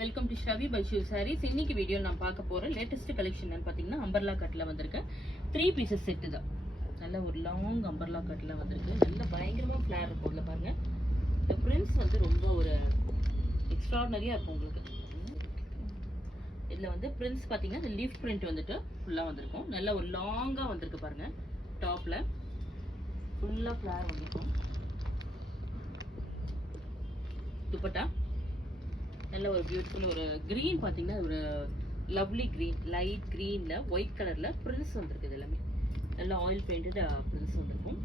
Welcome to Shavi by Shiv sarees. இன்னைக்கு video நான் பார்க்க போகிறேன் லேட்டஸ்ட் கலெக்ஷன் பார்த்தீங்கன்னா அம்பர்லா கட்டில் வந்திருக்கு 3 பீசஸ் செட்டு தான். நல்ல ஒரு லாங் அம்பர்லா கட்டில் வந்திருக்கு. நல்ல பயங்கரமாக ஃப்ளேர் இருக்கும். இதில் பாருங்கள், இந்த பிரிண்ட்ஸ் வந்து ரொம்ப ஒரு எக்ஸ்ட்ராடனரியாக இருக்கும் உங்களுக்கு. இதில் வந்து பிரிண்ட்ஸ் பார்த்தீங்கன்னா இந்த லீஃப் பிரிண்ட் வந்துட்டு ஃபுல்லாக வந்திருக்கும். நல்ல ஒரு லாங்காக வந்திருக்கு பாருங்கள். டாப்பில் ஃபுல்லாக ஃப்ளேர் வந்திருக்கும். துப்பட்டா நல்ல ஒரு பியூட்டிஃபுல் ஒரு க்ரீன் பார்த்தீங்கன்னா ஒரு லவ்லி க்ரீன், லைட் க்ரீனில் ஒயிட் கலரில் பிரிண்ட்ஸ் வந்திருக்கு. இது எல்லாமே நல்லா ஆயில் பெயிண்டட் பிரிண்ட்ஸ் வந்திருக்கும்.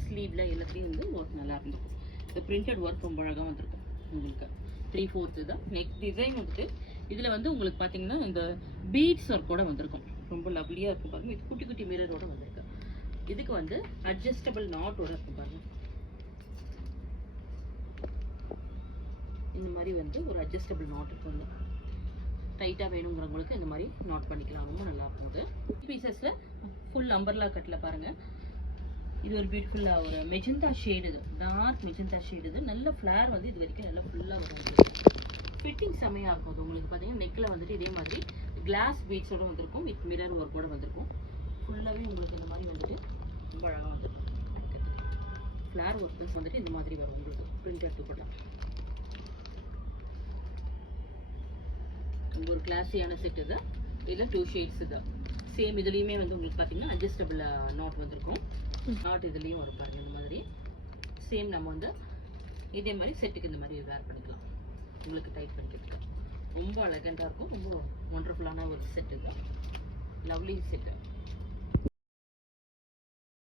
ஸ்லீவில் எல்லாத்தையும் வந்து ஒர்க் நல்லா இருந்திருக்கும். இந்த பிரிண்டட் ஒர்க் ரொம்ப அழகாக வந்திருக்கும். உங்களுக்கு 3/4 தான் நெக் டிசைன் வந்துட்டு. இதில் வந்து உங்களுக்கு பார்த்தீங்கன்னா இந்த பீட்ஸ் ஒர்க்கோட வந்திருக்கும். ரொம்ப லவ்லியாக இருக்கும் பாருங்கள். இது குட்டி குட்டி மிரரோட வந்திருக்கு. இதுக்கு வந்து அட்ஜஸ்டபிள் நாட்டோட இருக்கும் பாருங்கள். இந்த மாதிரி வந்து ஒரு அட்ஜஸ்டபிள் நாட் இருக்கும். டைட்டாக வேணுங்கிறவங்களுக்கு இந்த மாதிரி நாட் பண்ணிக்கலாம். ரொம்ப நல்லா இருக்கும். இது பீசஸில் ஃபுல் அம்பர்லா கட்டில் பாருங்கள். இது ஒரு பியூட்டிஃபுல்லாக ஒரு மெஜந்தா ஷேடு, இது டார்க் மெஜந்தா ஷேடு. இது நல்ல ஃப்ளேர் வந்து இது வரைக்கும் நல்லா ஃபுல்லாக வரும். ஃபிட்டிங் செம்மையாக இருக்கும். அது உங்களுக்கு பார்த்தீங்கன்னா நெக்கில் வந்துட்டு இதே மாதிரி கிளாஸ் பீட்ஸோடு வந்திருக்கும். வித் மிரர் ஒர்க்கோடு வந்திருக்கும். ஃபுல்லாகவே உங்களுக்கு இந்த மாதிரி வந்துட்டு ரொம்ப அழகாக வந்துருக்கும். ஃப்ளேர் ஒர்க்கர்ஸ் வந்துட்டு இந்த மாதிரி வரும் உங்களுக்கு. பிரிண்ட் எடுத்துக்கலாம். ஒரு கிளாஸியான செட் இது. இதில் 2 ஷேட்ஸ் இது. சேம் இதுலேயுமே வந்து உங்களுக்கு பார்த்தீங்கன்னா அட்ஜஸ்டபிள் நாட் வந்திருக்கும். நாட் இதுலேயும் வரும் பாருங்கள். இந்த மாதிரி சேம் நம்ம வந்து இதே மாதிரி செட்டுக்கு இந்த மாதிரி வேர் பண்ணிக்கலாம். உங்களுக்கு டைட் பண்ணிக்கிறதுக்கு ரொம்ப அழகண்டாக இருக்கும். ரொம்ப ஒண்டர்ஃபுல்லான ஒரு செட்டு தான். Lovely set.